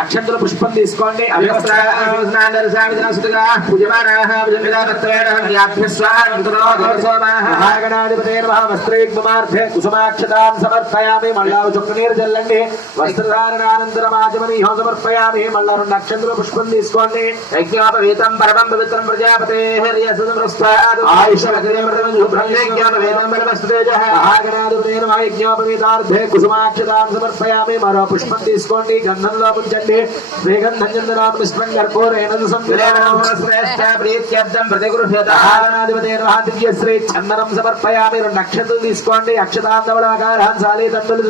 అక్షంతల పుష్పం తీసుకోండి. కుసుమాక్షతాన్ సమర్పయామి. మళ్ళా చుక్క నీరు చల్లండి. వస్త్రధారణానంతరం ఆచమనీయం సమర్పయామి. మళ్ళా 2 అక్షంతల పుష్పం తీసుకోండి. యజ్ఞోపవీతం పరమం పవిత్రం ప్రజాపతే యజ్ఞోపవీతార్థే కుసుమాక్షతాన్ సమర్పయామి. మరో పుష్పం తీసుకోండి. గంధంలో ఉంచండి. శ్రీగంధం చందనాం పుష్పం కర్పూరేణ శ్రీ చందనం సమర్పయామి. 2 అక్షతలు తీసుకోండి. అక్షతాంతవళాకారాన్సాలి తంతులు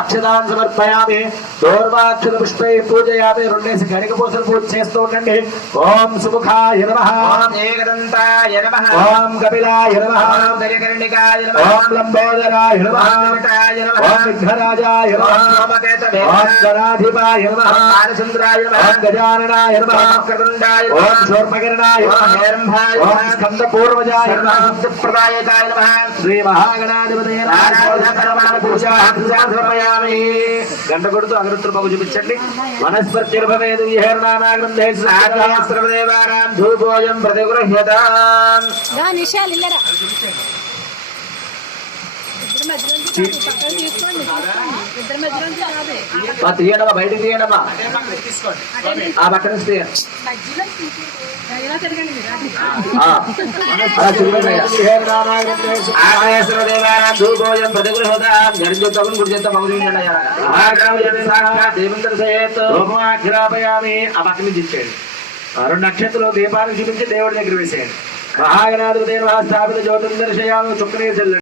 అక్షతాన్ సమర్పయామి. దూర్వాక్షత పుష్పై పూజయామి. 2 గణిక పూసలు పూజ చేస్తూ ఉండండి. ఓం సుముఖాయ నమః, ఓం ఏకదంతాయ నమః, ఓం కపిలాయ నమః, ఓం దయకర్ణికాయ నమః, ఓం లంబోదరాయ నమః, ఓం విఘ్నరాజాయ నమః, ఓం గణాధిపాయ నమః, ఓం కాలచంద్రాయ నమః, ఓం గజాననాయ నమః, ఓం కృతండాయ నమః, ఓం శూర్పకర్ణాయ నమః, ఓం స్కందపూర్వజాయ నమః, ప్రదాయకాయ నమః. శ్రీ మహాగణాధిపతయే సమర్పయామి. గంట కొడుతూ అగరత్తులు పగు చూపించండి. వనస్పతిర్భవేదు విహరణానాగ్రంథే సర్వదేవానాం ధూపోయం ప్రతిగృహ్యతాం. తీయడమా, బయటకు తీయడమా, ఆ పక్కన దేవేంద్రయామి. ఆ పక్క నుంచి ఇచ్చేయండి. 2 నక్షత్రాలు దీపాన్ని చూపించి దేవుడి దగ్గర వేసేయండి. మహాగణాధిపతి స్థాపిత జ్యోతిర్దర్శయాలు చుక్కనే చెల్లండి.